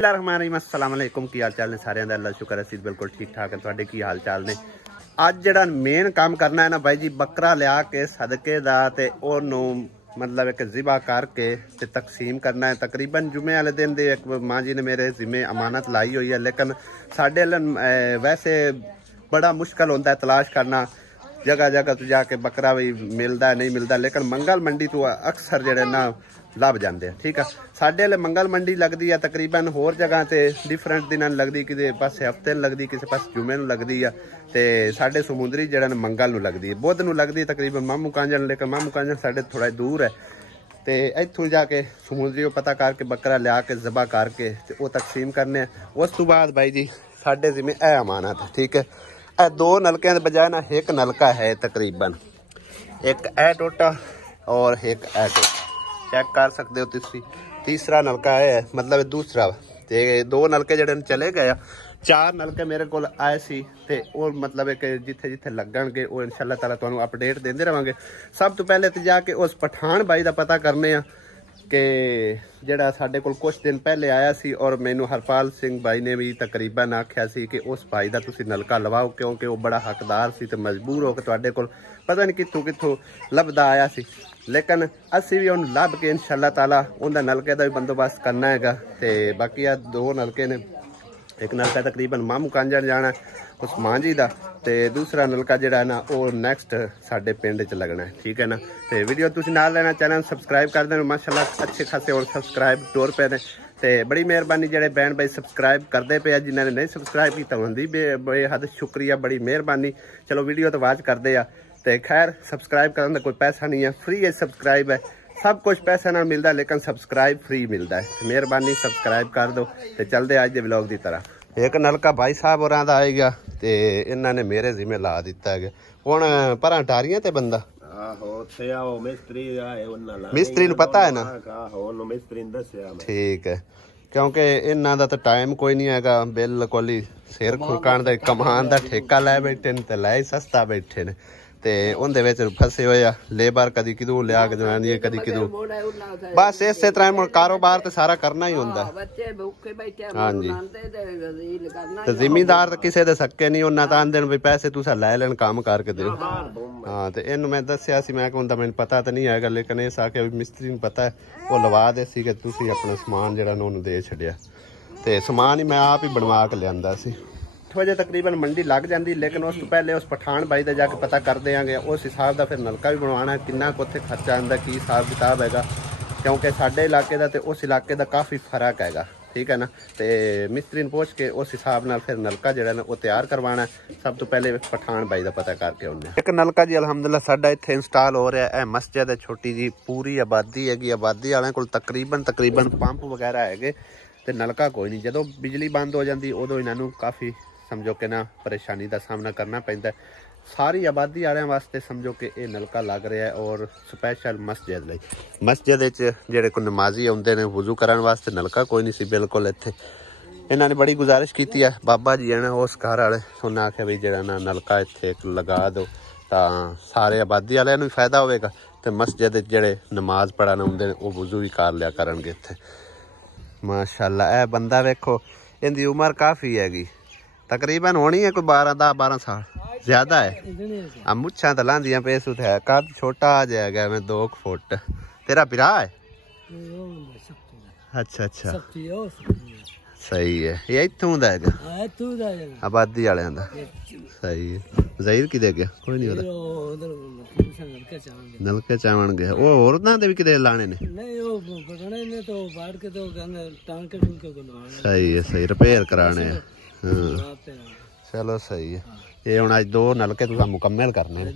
अस्सलाम वालेकुम की हाल चाल ने सारे दा अल्लाह शुक्र असीं बिल्कुल ठीक ठाक है। तुहाडे की हाल चाल ने? अज जिहड़ा मेन काम करना है ना भाई जी, बकरा लिया के सदके दा ते ओनू मतलब एक ज़िबा करके ते तकसीम करना है। तकरीबन जुमे वाले दिन दे एक माँ जी ने मेरे जिम्मे अमानत लाई हुई है, लेकिन साडे वैसे बड़ा मुश्किल होता है तलाश करना, जगह जगह तो जाके बकरा भी मिलता नहीं मिलता, लेकिन मंगल मंडी तो अक्सर जेडे ना लभ जाते हैं। ठीक है, साडे वाले मंगल मंडी लगती है, तकरीबन होर जगह ते डिफरेंट दिन लगती, किसी पासे हफ्ते लगती, किसी पासे जुमे लगती है, तो साडे समुंदरी जड़ा मंगल लगती है, बुध नूं लगती तकरीबन मामू कांजन, लेकिन मामू कांजन साडे थोड़ा दूर है। तो इत्थों जाके समुंदरी पता करके बकरा लिया के ज़बा करके वो तकसीम करने। उस तो बाद भाई जी साडे जिम्मे ए अमानत है। ठीक है, ए दो नलकियां के बजाय ना एक नलका है, तकरीबन एक ए टोटा और एक ए टोटा, चेक कर सकते हो। तीसरा नलका है, मतलब दूसरा, ते दो नलके जड़े चले गए, चार नलके मेरे को आए सी, ते और मतलब एक जिथे जिथे लगणगे वो इंशाअल्लाह ताला तुहानू अपडेट देंदे रहांगे। सब तो पहले तो जाके उस पठान भाई का पता करने आ कि जड़ा साडे कोल कुछ दिन पहले आया सी, और मैनू हरपाल सिंह भाई ने भी तकरीबन आख्या सी कि उस भाई का तुसी नलका लवाओ, क्योंकि वो बड़ा हकदार सी, तो मजबूर हो के तुहाडे कोल पता नहीं कित्थों कित्थों लभदा आया सी, लेकिन असी भी उन्हें लभ के इंशाअल्लाह ताला उनका नलके का भी बंदोबस्त करना है। तो बाकी आ दो नलके ने, एक नलका तकरीबन मामू कांजन जाना उस मां जी का, तो दूसरा नलका जो है ना वो नैक्सट साडे पिंड च लगना है। ठीक है ना, तो वीडियो तुसीं नाल लेना, चैनल सबसक्राइब कर देना, माशाअल्लाह अच्छे खासे और सबसक्राइब टोर पे ने, तो बड़ी मेहरबानी जेडे बहन भाई सबसक्राइब करते पे, जिन्होंने नहीं सबसक्राइब किया उनकी बेहद शुक्रिया, बड़ी मेहरबानी। चलो वीडियो तो वाच करते हैं, तो खैर सबसक्राइब करने का कोई पैसा नहीं है, फ्री है सब्सक्राइब है, सब कुछ पैसे ना मिलता, लेकिन सबसक्राइब फ्री मिलता है। मेहरबानी सबसक्राइब कर दो। तो चलते अज के व्लॉग की तरह। एक नलका भाई साहब होरां दा आएगा, तो इन्होंने मेरे जिम्मे ला दिता है। हुण पर टारियां ते बंदा मिस्त्री नूं पता है ना, ठीक है, क्योंकि इन्हां दा तो टाइम कोई नहीं हैगा, बिल्कुल ही सिर खुरकाण दा कमान दा ठेका लै बैठे ने, ते लै ही सस्ता बैठे ने, ते उहदे विच फसे होए आ। लेबर कदी किदू लिया के जनानी, कदी किदू, बस इस तरह कारोबार तो सारा करना ही होंदा। हाँ जी, तो जिमीदार तो किसी दे सक्के नहीं, उन्हें तो आंदे भी पैसे तुसा लै लैन काम करके दो। हाँ, तो इनू मैं दस्या सी, मैं कहता मैंने पता तो नहीं हैगा, लेकिन इस आके मिस्त्री नूं पता है, वो लवा दे सी कि तुसी अपना समान जिहड़ा उन्होंने दे छड्डिया, ते समान ही मैं आप ही बनवा के लियांदा सी। 8 बजे तकरीबन मंडी लग जाती, लेकिन उस तो पहले उस पठान भाई का जाके पता कर देंगे, उस हिसाब का फिर नलका भी बनवाना, कितना कुछ खर्चा आंदा, की हिसाब किताब हैगा, क्योंकि साडे इलाके का तो उस इलाके का काफ़ी फर्क हैगा। ठीक है ना, तो मिस्त्री ने पूछ के उस हिसाब नाल फिर नलका जो है ना वो तैयार करवाना। सब तो पहले पठान भाई का पता करके उन्हें एक नलका जी अलहमदुलिल्लाह साडा इत्थे इंस्टॉल हो रहा है। मस्जिद है छोटी जी, पूरी आबादी हैगी, आबादी वाले कोल तकरीबन पंप वगैरह है, तो नलका कोई नहीं। जो बिजली बंद हो जाती उदों इन्हों काफ़ी समझो कि ना परेशानी का सामना करना पैंदा है। सारी आबादी वाले वास्ते समझो कि ये नलका लग रहा है, और स्पैशल मस्जिद लई, मस्जिद जेडे को नमाजी आते हैं वजू करने वास्ते नलका कोई नहीं सी बिल्कुल। इत्थे इन्होंने बड़ी गुजारिश की है, बाबा जी है ना उस घर वाले, उन्हें आख्या भी जो ना नलका इत्थे लगा दो, तो सारे आबादी वाले भी फायदा होगा, तो मस्जिद जेडे नमाज पढ़न आते हैं वो वजू भी कर लिया करनगे इत्थे। माशाअल्लाह, ए बंदा वेखो, इनकी उम्र काफ़ी हैगी, तकरीबन होनी है कोई 12 साल, ज्यादा है। मुच्छा तो लांदियां पे सुत है, कद छोटा जाएगा मैं 2 फुट। तेरा पिरा है? अच्छा अच्छा, सही है, ये इत्थों दा है आबादी वाले दा, सही है। ज़हीर किदे गया? कोई नहीं होता, नलके चावण गया, वो होर ना दे भी किदे लाने ने? सही है, सही रिपेयर कराने हैं। हाँ चलो सही है। ये हुण अज 2 नलके तुसां मुकम्मल करने ने।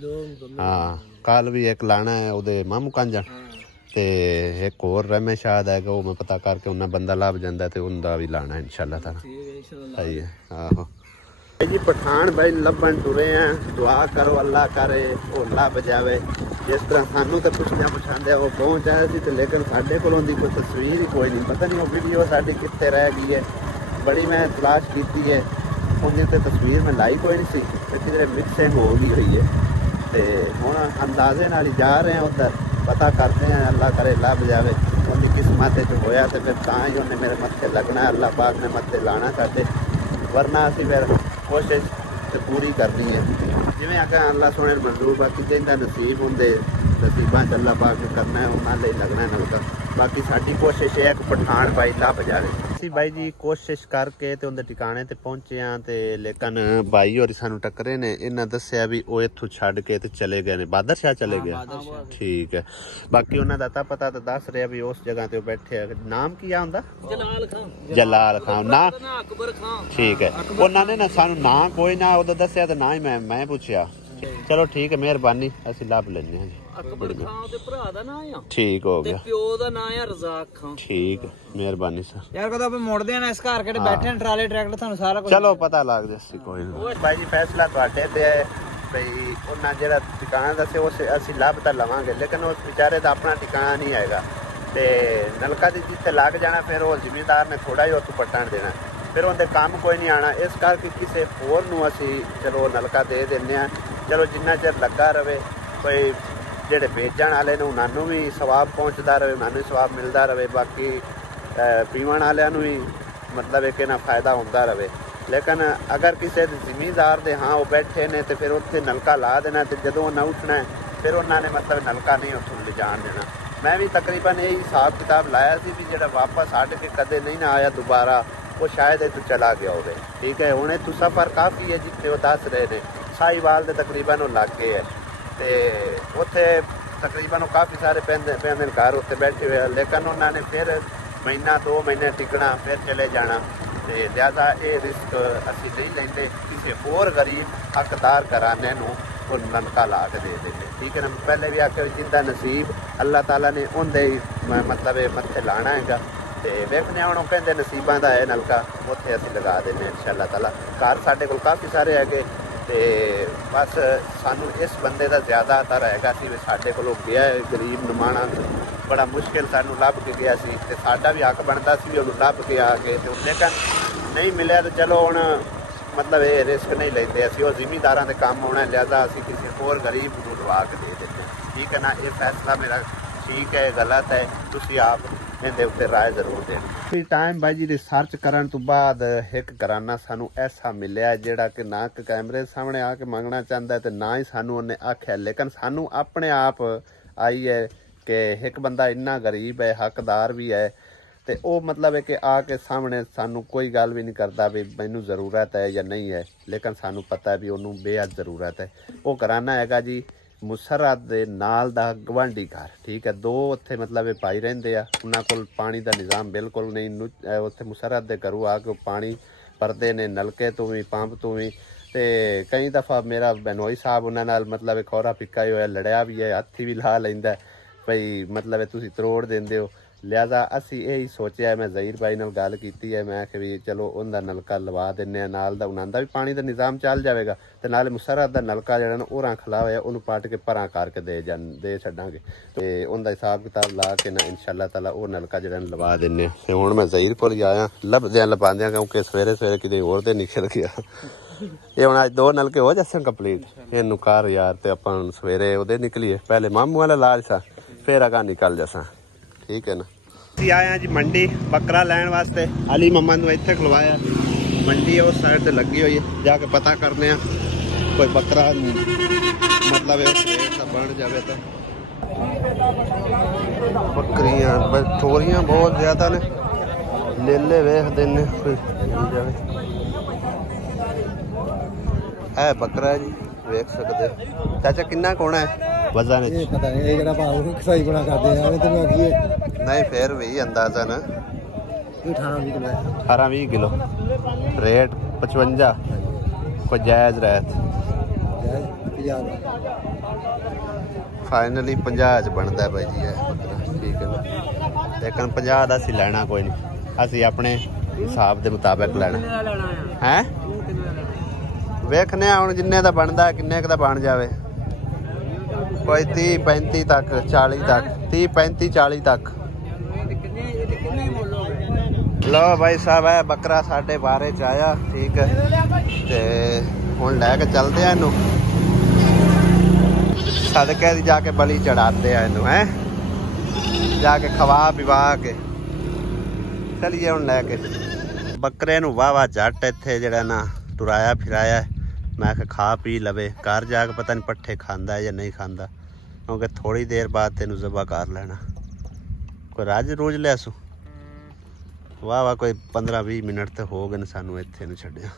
हाँ, कल भी एक लाना है उहदे मामू कांजन, ते एक होर रहमे शाद है, वो मैं पता करके उन्हें बंदा लभ जांदा, ते उनका भी लाना है इंशाअल्लाह ताला। सही है। आहो जी, पठान भाई लभन टुरे हैं, दुआ करो अल्लाह करे वो लभ जावे। जिस तरह सानू तो पुछदे पुछांदे वो पहुँच आया सी, लेकिन साडे कोल उहदी कोई तस्वीर ही कोई नहीं, पता नहीं वो वीडियो साडी कित्थे रह गई है। बड़ी मैं तलाश की है, उन्हें तो तस्वीर में लाई कोई नहीं सी, किधरे मिक्सिंग हो गई हुई है, तो हुण अंदाजे नाल जा रहे हैं उधर, पता करते हैं, अल्लाह करे लभ जावे, उनकी किस्मत ਕਰਮਾਂ ਤੇ ਹੋਇਆ ਤੇ ਫਿਰ ਤਾਂ ਹੀ ਉਹਨੇ ਮੇਰੇ ਮੱਥੇ ਲੱਗਣਾ, ਅੱਲਾਹ ਪਾਕ ਨੇ ਮੱਥੇ ਲਾਣਾ ਸਾਡੇ, ਵਰਨਾ ਅਸੀਂ ਫਿਰ ਕੋਸ਼ਿਸ਼ ਤੇ ਪੂਰੀ ਕਰਨੀ ਹੈ ਜਿਵੇਂ ਆਖਾਂ ਅੱਲਾਹ ਸੋਹਣੇ ਮਨਜ਼ੂਰ। ਬਾਕੀ ਜਿੰਦਾ ਨਸੀਬ ਹੁੰਦੇ ਨਸੀਬਾਂ 'ਚ ਅੱਲਾਹ ਪਾਕ ਨੇ ਕਰਨਾ ਹੈ ਉਹਨਾਂ ਲਈ ਲੱਗਣਾ ਨਲਕਾ। ਬਾਕੀ ਸਾਡੀ ਕੋਸ਼ਿਸ਼ ਹੈ ਕਿ ਪਠਾਨ ਬਾਈ ਲੱਭ ਜਾਵੇ। ਅਸੀਂ ਬਾਈ ਜੀ ਕੋਸ਼ਿਸ਼ ਕਰਕੇ ਤੇ ਉਹਦੇ ਟਿਕਾਣੇ ਤੇ ਪਹੁੰਚੇ ਹਾਂ ਤੇ ਲੇਕਿਨ ਬਾਈ ਹੋਰੀ ਸਾਨੂੰ ਟੱਕਰੇ ਨੇ। ਇਹਨਾਂ ਦੱਸਿਆ ਵੀ ਉਹ ਇੱਥੋਂ ਛੱਡ ਕੇ ਤੇ ਚਲੇ ਗਏ ਨੇ, ਬਾਦਰ ਸ਼ਾਹ ਚਲੇ ਗਏ। ਠੀਕ ਹੈ, ਬਾਕੀ ਉਹਨਾਂ ਦਾ ਤਾਂ ਪਤਾ ਤਾਂ ਦੱਸ ਰਿਹਾ ਵੀ ਉਸ ਜਗ੍ਹਾ ਤੇ ਉਹ ਬੈਠੇ ਆ। ਨਾਮ ਕੀ ਆ ਹੁੰਦਾ? ਜਲਾਲ ਖਾਨ। ਜਲਾਲ ਖਾਨ ਨਾ ਅਕਬਰ ਖਾਨ। ਠੀਕ ਹੈ, ਉਹਨਾਂ ਨੇ ਨਾ ਸਾਨੂੰ ਨਾਂ ਕੋਈ ਨਾ ਉਦੋਂ ਦੱਸਿਆ ਤੇ ਨਾ ਹੀ ਮੈਂ ਪੁੱਛਿਆ। ਚਲੋ ਠੀਕ ਹੈ, ਮਿਹਰਬਾਨੀ, ਅਸੀਂ ਲੱਭ ਲੈਂਦੇ ਹਾਂ ਜੀ। ਅਕਬਰ ਖਾਨ ਦੇ ਭਰਾ ਦਾ ਨਾਮ ਆ। ਠੀਕ ਹੋ ਗਿਆ। ਪਿਓ ਦਾ ਨਾਮ ਆ ਰਜ਼ਾਕ ਖਾਨ। ਠੀਕ ਹੈ, ਮਿਹਰਬਾਨੀ ਸਰ। ਯਾਰ ਕਦੋਂ ਆਪਾਂ ਮੁੜਦੇ ਆ ਨਾ ਇਸ ਘਰ ਕਿਹੜੇ ਬੈਠੇ ਨੇ ਟਰਾਲੇ ਟਰੈਕਟਰ ਤੁਹਾਨੂੰ ਸਾਰਾ ਕੁਝ ਚਲੋ ਪਤਾ ਲੱਗ ਜਾਸੀ। ਕੋਈ ਨਾ ਬਾਈ ਜੀ, ਫੈਸਲਾ ਤੁਹਾਡੇ ਤੇ ਹੈ ਬਈ ਉਹਨਾਂ ਜਿਹੜਾ ਟਿਕਾਣਾ ਦੱਸੇ ਉਸ ਅਸੀਂ ਲੱਭ ਤਾਂ ਲਵਾਂਗੇ, ਲੇਕਿਨ ਉਸ ਵਿਚਾਰੇ ਦਾ ਆਪਣਾ ਟਿਕਾਣਾ ਨਹੀਂ ਹੈਗਾ ਤੇ ਨਲਕਾ ਦੀ ਜਿੱਥੇ ਲੱਗ ਜਾਣਾ ਫਿਰ ਉਹ ਜ਼ਿਮੀਂਦਾਰ ਨੇ ਥੋੜਾ ਹੀ ਉੱਥੋਂ ਪੱਟਣ ਦੇਣਾ, ਫਿਰ ਉਹਦੇ ਕੰਮ ਕੋਈ ਨਹੀਂ ਆਣਾ। ਇਸ ਕਰਕੇ ਕਿਸੇ ਹੋਰ ਨੂੰ ਅਸੀਂ ਚਲੋ ਨਲਕਾ ਦੇ ਦਿੰਦੇ ਹਾਂ। ਚਲੋ ਜਿੰਨਾ ਚਿਰ ਲੱਗਾ ਰਵੇ, ਕੋਈ ਜਿਹੜੇ ਵੇਚਣ ਵਾਲੇ ਨੇ ਉਹਨਾਂ ਨੂੰ ਵੀ ਸਵਾਬ ਪਹੁੰਚਦਾ ਰਹੇ, ਉਹਨਾਂ ਨੂੰ ਵੀ ਸਵਾਬ ਮਿਲਦਾ ਰਹੇ, ਬਾਕੀ ਪੀਵਣ ਵਾਲਿਆਂ ਨੂੰ ਵੀ ਮਤਲਬ ਇੱਕ ਇਹਨਾਂ ਫਾਇਦਾ ਹੁੰਦਾ ਰਹੇ। ਲੇਕਿਨ ਅਗਰ ਕਿਸੇ ਜ਼ਿਮੀਂਦਾਰ ਦੇ ਹਾਂ ਉਹ ਬੈਠੇ ਨੇ ਤੇ ਫਿਰ ਉੱਥੇ ਨਲਕਾ ਲਾ ਦੇਣਾ ਤੇ ਜਦੋਂ ਉਹਨਾਂ ਉੱਠਣਾ ਫਿਰ ਉਹਨਾਂ ਨੇ ਮਤਲਬ ਨਲਕਾ ਨਹੀਂ ਉੱਥੋਂ ਲਿਜਾਣ ਦੇਣਾ। ਮੈਂ ਵੀ ਤਕਰੀਬਨ ਇਹੀ ਹਿਸਾਬ ਕਿਤਾਬ ਲਾਇਆ ਸੀ ਵੀ ਜਿਹੜਾ ਵਾਪਸ ਛੱਡ ਕੇ ਕਦੇ ਨਹੀਂ ਨਾ ਆਇਆ ਦੁਬਾਰਾ, ਉਹ ਸ਼ਾਇਦ ਇੱਥੋਂ ਚਲਾ ਗਿਆ ਹੋਵੇ। ਠੀਕ ਹੈ, ਹੁਣ ਇੱਥੋਂ ਸਫ਼ਰ ਕਾਫੀ ਹੈ ਜਿੱਥੇ ਉਹ ਦੱਸ ਰਹੇ ਨੇ ਸਾਹੀਵਾਲ ਦੇ ਤਕਰੀਬਨ ਉਹ ਲਾਗੇ ਹੈ ਤੇ ਉੱਥੇ ਤਕਰੀਬਨ ਉਹ ਕਾਫੀ ਸਾਰੇ ਪੈਂਦੇ ਘਰ ਉੱਥੇ ਬੈਠੇ ਹੋਏ, ਲੇਕਿਨ ਉਹਨਾਂ ਨੇ ਫਿਰ ਮਹੀਨਾ 2 ਮਹੀਨੇ ਟਿਕਣਾ ਫਿਰ ਚਲੇ ਜਾਣਾ ਤੇ ਲਿਹਾਜ਼ਾ ਇਹ ਰਿਸਕ ਅਸੀਂ ਨਹੀਂ ਲੈਂਦੇ। ਕਿਸੇ ਹੋਰ ਗਰੀਬ ਹੱਕਦਾਰ ਘਰਾਣੇ ਨੂੰ ਉਹ ਨਲਕਾ ਲਾ ਕੇ ਦੇ ਦਿੰਦੇ। ਠੀਕ ਹੈ ਨਾ, ਪਹਿਲੇ ਵੀ ਆਖਿਆ ਜਿੰਦਾ ਨਸੀਬ ਅੱਲਾਹ ਤਾਲਾ ਨੇ ਉਹਦੇ ਹੀ ਮਤਲਬ ਇਹ ਮੱਥੇ ਲਾਣਾ ਹੈਗਾ ਤੇ ਵੇਖਦੇ ਹੁਣ ਉਹ ਕਹਿੰਦੇ ਨਸੀਬਾਂ ਦਾ ਹੈ ਨਲਕਾ, ਉੱਥੇ ਅਸੀਂ ਲਗਾ ਦਿੰਦੇ ਇਨਸ਼ਾ ਅੱਲਾਹ ਤਾਲਾ। ਘਰ ਸਾਡੇ ਕੋਲ ਕਾਫੀ ਸਾਰੇ ਹੈਗੇ ਤੇ ਬਸ ਸਾਨੂੰ ਇਸ ਬੰਦੇ ਦਾ ਜ਼ਿਆਦਾ ਅਤਰ ਹੈਗਾ ਸੀ ਵੀ ਸਾਡੇ ਕੋਲੋਂ ਗਿਆ ਗਰੀਬ ਨਿਮਾਣਾ, ਬੜਾ ਮੁਸ਼ਕਿਲ ਸਾਨੂੰ ਲੱਭ ਕੇ ਗਿਆ ਸੀ ਤੇ ਸਾਡਾ ਵੀ ਹੱਕ ਬਣਦਾ ਸੀ ਵੀ ਉਹਨੂੰ ਲੱਭ ਕੇ ਆ ਕੇ ਤੇ ਲੇਕਿਨ ਨਹੀਂ ਮਿਲਿਆ ਤੇ ਚਲੋ ਹੁਣ ਮਤਲਬ ਇਹ ਰਿਸਕ ਨਹੀਂ ਲੈਂਦੇ ਅਸੀਂ, ਉਹ ਜ਼ਿਮੀਂਦਾਰਾਂ ਦੇ ਕੰਮ ਆਉਣਾ, ਲਿਹਾਜ਼ਾ ਅਸੀਂ ਕਿਸੇ ਹੋਰ ਗਰੀਬ ਨੂੰ ਲਵਾ ਕੇ ਦੇ ਦਿੰਦੇ। ਠੀਕ ਹੈ ਨਾ, ਇਹ ਫੈਸਲਾ ਮੇਰਾ ਠੀਕ ਹੈ ਗਲਤ ਹੈ ਤੁਸੀਂ ਆਪ ਇਹਦੇ ਉੱਤੇ ਰਾਏ ਜ਼ਰੂਰ ਦੇਣੀ। ਟਾਈਮ ਬਾਈ ਜੀ ਰਿਸਰਚ ਕਰਨ ਤੋਂ ਬਾਅਦ ਇੱਕ ਘਰਾਨਾ ਸਾਨੂੰ ਐਸਾ ਮਿਲਿਆ ਜਿਹੜਾ ਕਿ ਨਾ ਕਿ ਕੈਮਰੇ ਸਾਹਮਣੇ ਆ ਕੇ ਮੰਗਣਾ ਚਾਹੁੰਦਾ ਤੇ ਨਾ ਹੀ ਸਾਨੂੰ ਉਹਨੇ ਆਖਿਆ, ਲੇਕਿਨ ਸਾਨੂੰ ਆਪਣੇ ਆਪ ਆਈ ਹੈ ਕਿ ਇੱਕ ਬੰਦਾ ਇੰਨਾ ਗਰੀਬ ਹੈ, ਹੱਕਦਾਰ ਵੀ ਹੈ ਤੇ ਉਹ ਮਤਲਬ ਹੈ ਕਿ ਆ ਕੇ ਸਾਹਮਣੇ ਸਾਨੂੰ ਕੋਈ ਗੱਲ ਵੀ ਨਹੀਂ ਕਰਦਾ ਵੀ ਮੈਨੂੰ ਜ਼ਰੂਰਤ ਹੈ ਜਾਂ ਨਹੀਂ ਹੈ, ਲੇਕਿਨ ਸਾਨੂੰ ਪਤਾ ਹੈ ਵੀ ਉਹਨੂੰ ਬੇਹੱਦ ਜ਼ਰੂਰਤ ਹੈ। ਉਹ ਘਰਾਨਾ ਹੈਗਾ ਜੀ ਮੁਸਰਤ ਦੇ ਨਾਲ ਦਾ ਗਵਾਂਢੀ ਘਰ। ਠੀਕ ਹੈ, 2 ਉੱਥੇ ਮਤਲਬ ਇਹ ਭਾਈ ਰਹਿੰਦੇ ਆ, ਉਹਨਾਂ ਕੋਲ ਪਾਣੀ ਦਾ ਨਿਜ਼ਾਮ ਬਿਲਕੁਲ ਨਹੀਂ। ਉੱਥੇ ਮੁਸਰਤ ਦੇ ਘਰੋਂ ਆ ਕੇ ਪਾਣੀ ਭਰਦੇ ਨੇ ਨਲਕੇ ਤੋਂ ਵੀ ਪੰਪ ਤੋਂ ਵੀ ਤੇ ਕਈ ਦਫਾ ਮੇਰਾ ਬਨੋਈ ਸਾਹਿਬ ਉਹਨਾਂ ਨਾਲ ਮਤਲਬ ਖੌਰਾ ਪਿੱਕਾ ਹੀ ਹੋਇਆ, ਲੜਿਆ ਵੀ ਹੈ, ਹੱਥੀ ਵੀ ਲਾ ਲੈਂਦਾ ਭਈ ਮਤਲਬ ਤੁਸੀਂ ਤਰੋੜ ਦਿੰਦੇ ਹੋ। ਲਿਹਾਜ਼ਾ ਅਸੀਂ ਇਹੀ ਸੋਚਿਆ, ਮੈਂ ਜ਼ਹੀਰ ਭਾਈ ਨਾਲ ਗੱਲ ਕੀਤੀ ਹੈ, ਮੈਂ ਕਿ ਵੀ ਚਲੋ ਉਹਦਾ ਨਲਕਾ ਲਵਾ ਦਿੰਦੇ ਹਾਂ, ਨਾਲ ਦਾ ਉਹਨਾਂ ਦਾ ਵੀ ਪਾਣੀ ਦਾ ਨਿਜ਼ਾਮ ਚੱਲ ਜਾਵੇਗਾ ਤੇ ਨਾਲੇ ਮੁਸਰਤ ਦਾ ਨਲਕਾ ਜਿਹੜਾ ਨਾ ਉਹ ਰੱਖਲਾ ਹੋਇਆ ਉਹਨੂੰ ਪੱਟ ਕੇ ਪਰਾਂ ਕਰਕੇ ਦੇ ਛੱਡਾਂਗੇ ਤੇ ਉਹਦਾ ਹਿਸਾਬ ਕਿਤਾਬ ਲਾ ਕੇ ਨਾ ਇਨਸ਼ਾ ਅੱਲਾਹ ਤਾਲਾ ਉਹ ਨਲਕਾ ਜਿਹੜਾ ਲਵਾ ਦਿੰਦੇ। ਤੇ ਹੁਣ ਮੈਂ ਜ਼ਹੀਰ ਕੋਲ ਹੀ ਆਇਆ ਲੱਭਦਿਆਂ ਕਿਉਂਕਿ ਸਵੇਰੇ ਕਿਤੇ ਹੋਰ ਤੇ ਨਿਕਲ ਗਿਆ। ਇਹ ਹੁਣ ਅੱਜ 2 ਨਲਕੇ ਹੋ ਜਾਸਣ ਕੰਪਲੀਟ, ਇਹਨੂੰ ਕਰ ਯਾਰ ਤੇ ਆਪਾਂ ਸਵੇਰੇ ਉਹਦੇ ਨਿਕਲੀਏ, ਪਹਿਲੇ ਮਾਮੂ ਵਾਲਾ ਲਾਜ ਸਾ ਫਿਰ ਅਗਾ ਨਿਕਲ ਜਾਸਾਂ। ਠੀਕ ਹੈ ਨਾ, ਅਸੀਂ ਆਏ ਹਾਂ ਜੀ ਮੰਡੀ ਬੱਕਰਾ ਲੈਣ ਵਾਸਤੇ। ਅਲੀ ਮੰਮਾ ਨੂੰ ਇੱਥੇ ਖਲਵਾਇਆ, ਮੰਡੀ ਉਸ ਸਾਈਡ ਤੇ ਲੱਗੀ ਹੋਈ ਹੈ, ਜਾ ਕੇ ਪਤਾ ਕਰਨੇ ਆ ਕੋਈ ਬੱਕਰਾ ਮਤਲਬ ਉਸ ਰੇਟ ਦਾ ਬਣ ਜਾਵੇ ਤਾਂ। ਬੱਕਰੀਆਂ ਥੋੜੀਆਂ ਬਹੁਤ ਜ਼ਿਆਦਾ ਨੇ, ਲੇਲੇ ਵੇਖਦੇ ਨੇ ਕੋਈ ਮਿਲ ਜਾਵੇ। ਇਹ ਬੱਕਰਾ ਹੈ ਜੀ, ਵੇਖ ਸਕਦੇ ਹੋ। ਚਾਚਾ ਕਿੰਨਾ ਕੋਣਾ ਹੈ ਵਜ਼ਨ? ਇਹ ਪਤਾ ਨਹੀਂ, ਇਹ ਜਿਹੜਾ ਭਾਵ ਕਸਾਈ ਬਣਾ ਕਰਦੇ ਆ ਤੈਨੂੰ ਆਖੀਏ ਨਹੀਂ, ਫਿਰ ਵੀ ਅੰਦਾਜ਼ਾ ਨਾ 18-20 ਕਿਲੋ। ਰੇਟ 55, ਕੋਈ ਜਾਇਜ਼ ਰਹਿਤ ਫਾਈਨਲੀ 50 ਚ ਬਣਦਾ ਭਾਈ ਜੀ ਇਹ ਬੱਕਰਾ। ਠੀਕ ਹੈ ਨਾ, ਲੇਕਿਨ 50 ਦਾ ਅਸੀਂ ਲੈਣਾ ਕੋਈ ਨਹੀਂ, ਅਸੀਂ ਆਪਣੇ ਹਿਸਾਬ ਦੇ ਮੁਤਾਬਕ ਲੈਣਾ ਹੈ। ਵੇਖਨੇ ਹੁਣ ਜਿੰਨੇ ਦਾ ਬਣਦਾ ਕਿੰਨੇ ਕੁ ਦਾ ਬਣ ਜਾਵੇ, ਕੋਈ 30-35 ਤੱਕ 40 ਤੱਕ 30-35 40 ਤੱਕ। ਲਓ ਭਾਈ ਸਾਹਿਬ ਹੈ ਬੱਕਰਾ ਸਾਡੇ ਬਾਰੇ ਚ ਆਇਆ। ਠੀਕ ਹੈ, ਤੇ ਹੁਣ ਲੈ ਕੇ ਚੱਲਦੇ ਆ ਇਹਨੂੰ, ਸਦਕੇ ਦੀ ਜਾ ਕੇ ਬਲੀ ਚੜਾਤੇ ਆ ਇਹਨੂੰ, ਹੈ ਜਾ ਕੇ ਖਵਾ ਪਿਵਾ ਕੇ। चलिए हुण लैके बकरे नूं वाह वाह झट इत्थे जिहड़ा ना टुराया फिराया। मैं आख्या खा पी लवे, घर जाके पता नहीं पट्ठे खांदा है या नहीं खांदा, क्योंकि थोड़ी देर बाद तेनू ज़बा कर लेना। कोई रज रूज लिया सू वाह वाह कोई 15-20 मिनट तो हो गए सानू इत्थे नूं छड्डिया।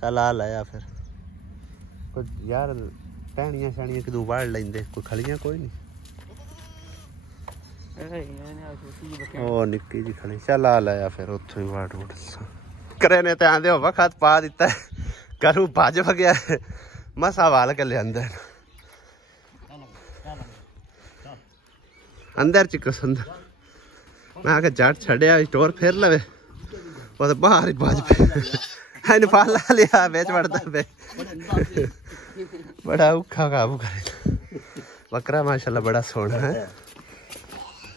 चल आ लाया फिर कुछ यार टहनियां शैनियां कदू वाड़ लेंदे, कोई खलियां कोई नहीं। ओ निक्की जी खली। चल आ लाया फिर उत्थों ही वाड़ वूड़ करे ने ते आंदे हो वखत पा दिता है, घरों भज गया मसा वाल के लिया अंदर चिकस अंदर। मैं आके जट छड़िया स्टोर फिर लवे वो तो बाहर ही भज पे फल लिया बेच वड़ता पे बड़ा औखा काबू करे। बकरा माशाल्लाह बड़ा सोहना है।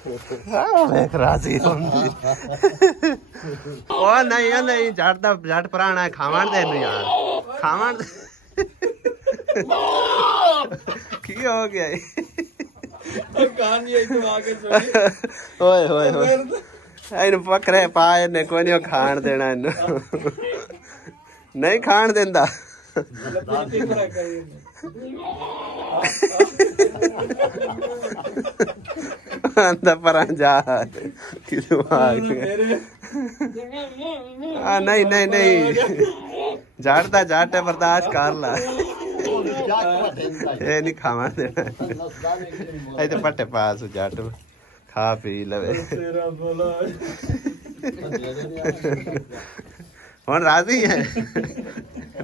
देख राजी ओ नहीं नहीं जट पुराना है, खावन दे यार खावन की हो गया ओए होए होए बकरे पाए ने कोई नहीं खान देना इनू नहीं खान देंदा परा जा नहीं नहीं नहीं जाटदा जाट है बर्दाश्त कर ला ये नहीं खावा देना तो पट्टे पास जट खा पी लवे हुण राजी है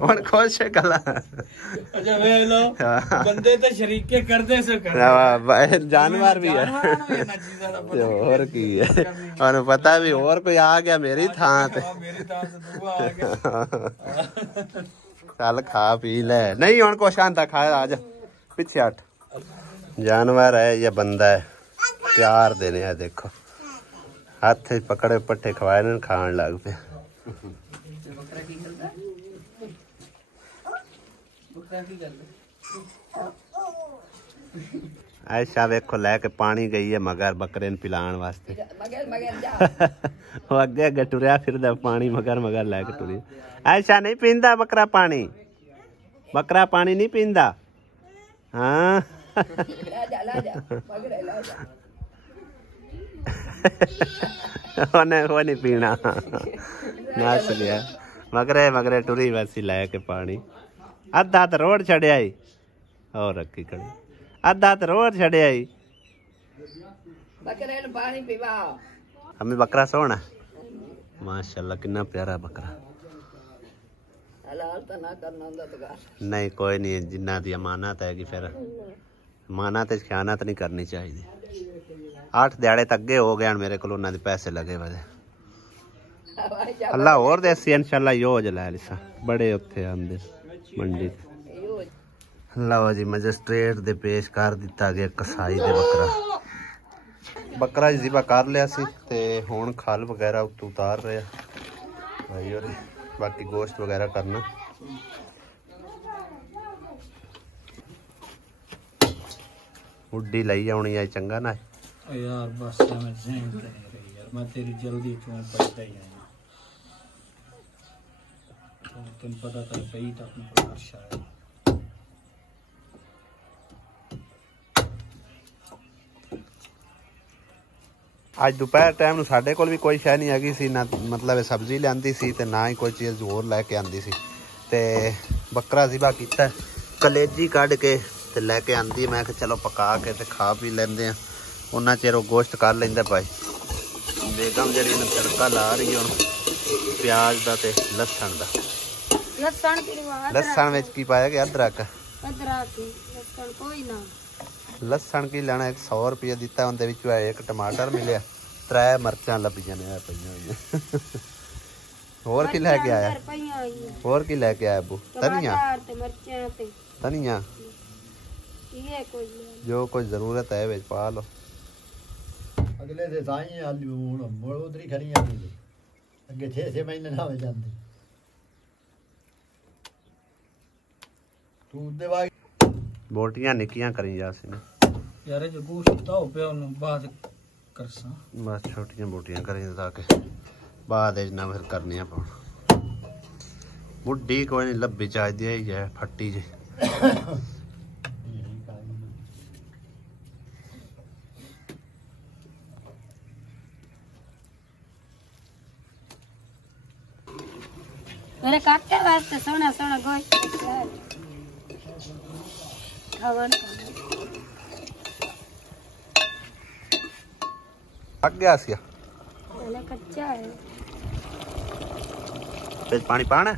हुण खुश है कला। अच्छा वे लो बंदे तो शरीके करदे से कर जानवर भी है और की है और पता भी और कोई आ गया मेरी थां ते दूआ आ गया। चल खा पी ले नहीं हुण कुछ आंदा खा आ जा पीछे हट। जानवर है या बंदा है प्यार देने है। देखो हाथ पकड़े पट्टे खवाए खान लग पे। ऐसा वेखो लैके पानी गई है मगर बकरे पिलान वास्ते वो अगे अगे टुरिया फिर पानी मगर मगर लैके टुरी। ऐसा नहीं पींदा बकरा पानी, बकरा पानी नहीं पींदा। हाँ वो नहीं पीना नस गया मगरे मगरे टुरी वैसी लैके पानी। अद्धा तो रोड छड़े आई और रखी खड़ी अद्धा तो रोड छड़े आई बकरे ने पानी पीवा। हमें बकरा सोना माशाल्लाह कितना प्यारा बकरा। हलाल तो ना करना तो नहीं कोई नहीं जिन्ना दी अमानत है कि फिर अमानत खयानत नहीं करनी चाहिए। 8 दिहाड़े तक अगे हो गए मेरे को उन्होंने पैसे लगे वजह अल्लाह और देसी इंशाल्लाह योज लै लिसा बड़े उत्थे आंदे मंडी। लो जी मजिस्ट्रेट दे पेश कर दिता गया कसाई दे बकरा ज़िबा कर लिया सी ते हुण खल वगैरह उत्ते उतार रहे भाई और बाकी गोश्त वगैरह करना। उड्डी लाई आनी आई चंगा ना यार बस मैं तेरी जल्दी क्यों पड़ता ही है तुम पता था सही था अपने शायद आज दोपहर टाइम साढ़े कोल भी कोई शह नहीं हैगी सी ना मतलब सब्जी लियांदी सी ते ना ही कोई चीज़ होर लैके आंदी सी ते बकरा ज़िबा कीता कलेजी कढ़ के ते लैके आंदी। मैं चलो पका के ते खा पी लेंदे आ उन्ना चिर वो गोश्त कर लेंदा भाई। बेगम जी ने तड़का ला रही है प्याज का ते लसन का। लसन में की पाया कि अदरक लसन की लेना 100 रुपये दिता उनके एक टमाटर मिले 3 मिर्चा लभियां ने होर की लैके आया होर की लैके आया अबू धनिया धनिया जो कुछ जरूरत है विच पा लो। अगले दे साई आलू हुण मोड़ उधरी खरी आंदी अगे 6 महीने ना हो जांदी तू दे वा बोटियां निक्कियां करी जा सी यार जो गोश्त तो पे उन बाद करसा बस छोटियां बूटियां करें ताकि बाद ना फिर करने पौन बुढ़ी कोई नहीं लब्बी चाहिदी है फट्टी जी मेरे काके वास्ते सोना सोना गोश्त खावन पक गया सी पहले कच्चा है फिर पानी पाना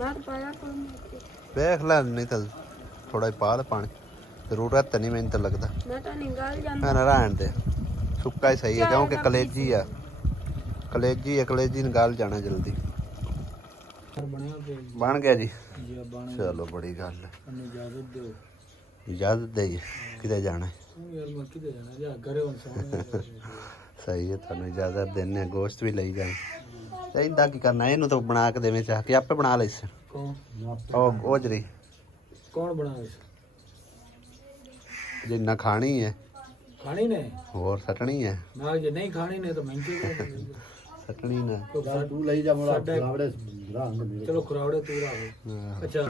मार पाया कौन देख ले नहीं तो थोड़ा ही पा ले पानी जरूरत तो नहीं मैंने तो लगता मैं तो निकाल जाना मैं रहन दे सुक्का ही सही है क्योंकि कलेजी है कलेजी निकाल जाना जल्दी बन गया जी चलो बड़ी गल है इजाजत दे किते जाना है सही है थानू इजाजत देने गोश्त भी लई जाए इंदा की करना है इन्हू तो बना के देवे चाह के आपे बना ले ओ जरी कौन बना जिन्ना खानी है खानी ने और सटनी है ना जे नहीं खानी ने तो महंगी सटनी ना तू लई जा मोड़ा खुरावड़े चलो खुरावड़े तू रहा अच्छा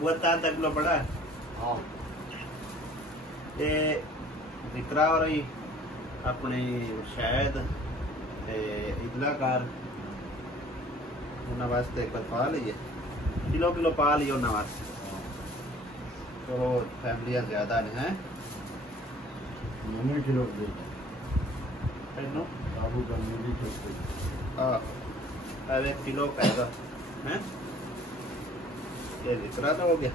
बता तक लो बड़ा हाँ ते जिक्रा हो रही अपने शायद इदलाकार उन्होंने वास्ते एक पा लीजिए किलो पा लियो उन्होंने वास्ते चलो फैमिलियां ज्यादा ने हैं किलो दे बाबू हाँ अब 1 किलो कहेगा हैं ये जिक्रा तो हो गया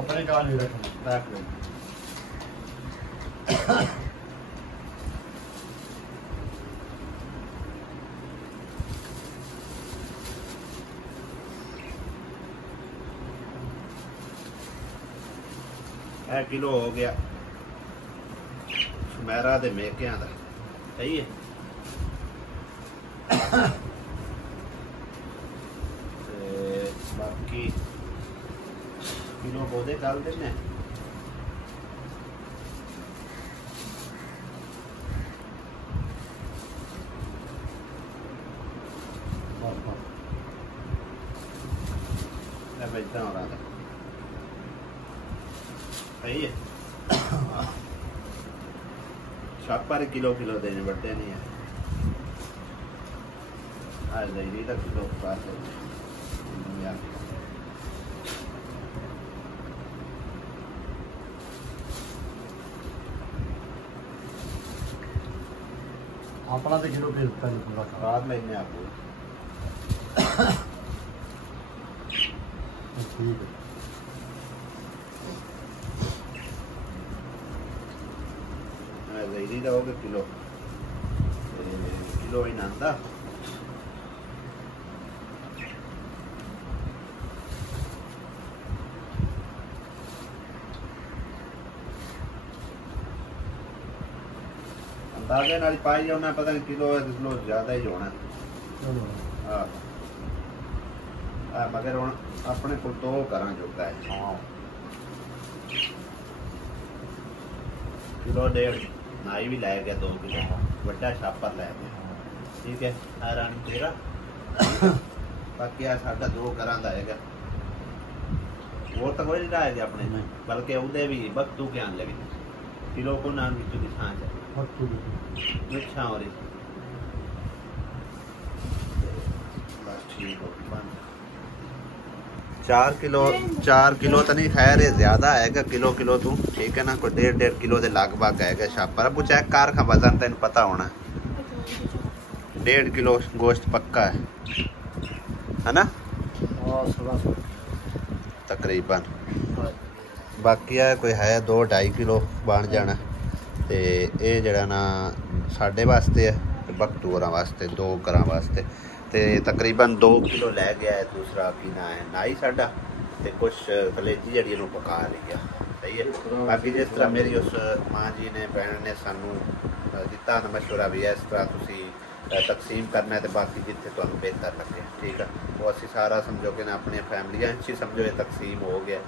अपने का नहीं रखना रख लो किलो हो गया सुमेरा दे मेकियां दा सही है बाकी किलो पौधे डाल देने बेचना हो रहा था सही है छापर किलो देने बढ़ते नहीं है आज नहीं तक किलो पास है अपना तो किलो पे रात लेने आपको ठीक है जैरी दोगे किलो ही नांदा अंदाजे नाल पाई जाना पता नहीं किलो ज्यादा ही होना हाँ मगर हम अपने को तो करा जोगा है किलो 1.5 नाई भी लै गया 2 किलो बड़ा छापर लै गया ठीक है रानी तेरा बाकी आ साडा 2 घरां दा हैगा वो तो कोई नहीं रह गया अपने बल्कि उदे भी बत्तू के आन लगे किलो को नाम विचू की सांच है मिठा हो रही बस ठीक हो 4 किलो तो नहीं खैर ये ज्यादा है किलो तू ठीक है ना कोई 1.5 किलो के लगभग है छापर अब चेक कर खा वजन तेन पता होना 1.5 किलो गोश्त पक्का है ना तकरीबन बाकी है कोई है 2-2.5 किलो बन जाना ते ये जड़ा ना साढ़े वास्ते है बकटू होरां वास्ते 2 घरां वास्ते ते तकरीबन 2 किलो लै गया है दूसरा की ना है नाई साडा ते कुछ कलेजी जड़ी पका लिया सही है। बाकी जिस तरह मेरी उस माँ जी ने भैन ने सानू दिता ना मशवरा भी है, इस तरह तुसी तकसीम करना है तो बाकी जितने तुहानू बेहतर लगे, ठीक है। वो असी सारा समझो कि ना अपनी फैमिलियां अच्छी समझो ये तकसीम हो गया।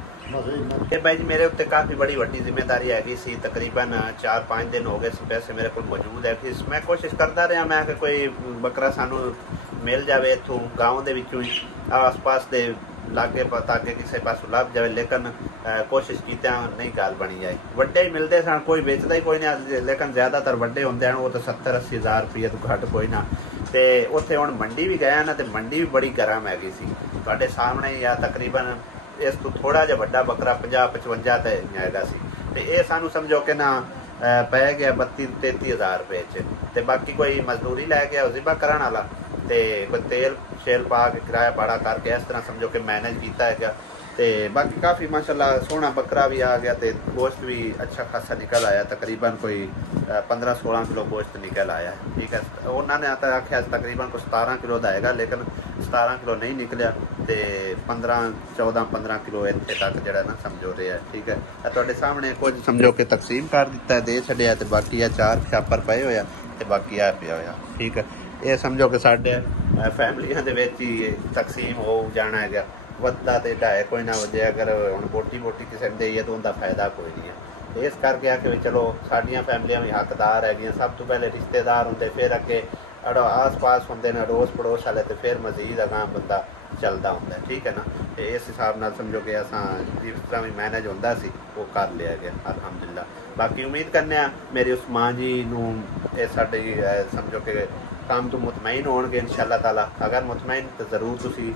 ये भाई जी मेरे उत्ते काफ़ी बड़ी वड्डी जिम्मेदारी हैगी सी। तकरीबन 4-5 दिन हो गए पैसे मेरे को मौजूद है कि मैं कोशिश करता रहा मैं कि कोई बकरा सानू मिल जाए इतों गाँव के विचों ही आस पास के लागे ताके किसी पास लभ जाए, लेकिन कोशिश की नहीं गल बनी जाए। वड्डे ही मिलते सन, कोई बेचता ही कोई नहीं, लेकिन ज़्यादातर वड्डे होंगे हैं वो तो 70-80 हज़ार रुपये तो घट कोई ना। तो उत्थे हुण मंडी भी गया ना, तो मंडी भी बड़ी गर्म हैगी सी तुहाडे सामने, या तकरीबन इस तो थोड़ा जिहा वड्डा बकरा 50-55 ते हैगा सी। ते ये सानू समझो कि ना पै गया 32-33 हज़ार रुपये च। ते बाकी कोई मजदूरी लै गया ज़िबा करन वाला, ते कोई तेल शेल पा के किराया भाड़ा करके इस तरह समझो कि मैनेज किया है क्या। ते बाकी काफ़ी माशाल्लाह सोहना बकरा भी आ गया, तो गोश्त भी अच्छा खासा निकल आया, तकरीबन कोई 15-16 किलो गोश्त निकल आया, ठीक है। उन्होंने आख्या तकरीबन कुछ 17 किलो का आएगा, लेकिन 17 किलो नहीं निकलिया, तो 14-15 किलो इतने तक जरा ना समझो रहा है, ठीक है। तुहाडे सामने कुछ समझो कि तकसीम कर दिता है, दे छड्या, तो बाकी आ 4 छापर पे होया, तो बाकी आ पिया होया, ठीक है। ये समझो कि साढ़े फैमिलियां दे विच ही तकसीम हो जाना है, वधदा ते ढाए कोई ना वजे। अगर हुण बोटी किसी ने देईए तो उनका फायदा कोई नहीं है। इस करके आ कि चलो साडियां फैमिलियां भी हकदार है, सब तो पहले रिश्तेदार होंगे, फिर अगे आस पास होंगे ने अड़ोस पड़ोस वाले, तो फिर मजीद अगां बंदा चलता होंगे, ठीक है ना। तो इस हिसाब नाल समझो कि असां जिस तरह भी मैनेज होंदा सी वो कर लिया गया अल्हम्दुलिल्लाह। बाकी उम्मीद करने मेरी उस माँ जी नूं साडे समझो कि काम तो मुतमईन होणगे इंशाअल्लाह ताला। अगर मुतमईन तो जरूर तुसी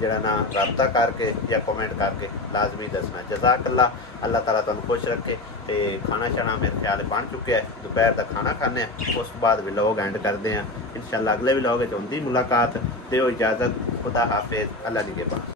जरा ना रब्ता करके या कमेंट करके लाजमी दसना। जज़ाकल्लाह, अल्लाह ताला तुहानू खुश रखे। तो खाना शाना मेरे ख्याल बन चुका है, दोपहर का खाना खाने, उस बाद व्लॉग एंड करते हैं इंशाअल्लाह। अगले व्लॉग होंदी मुलाकात, दो इजाज़त, खुदा हाफिज़, अल्लाह निगहबान।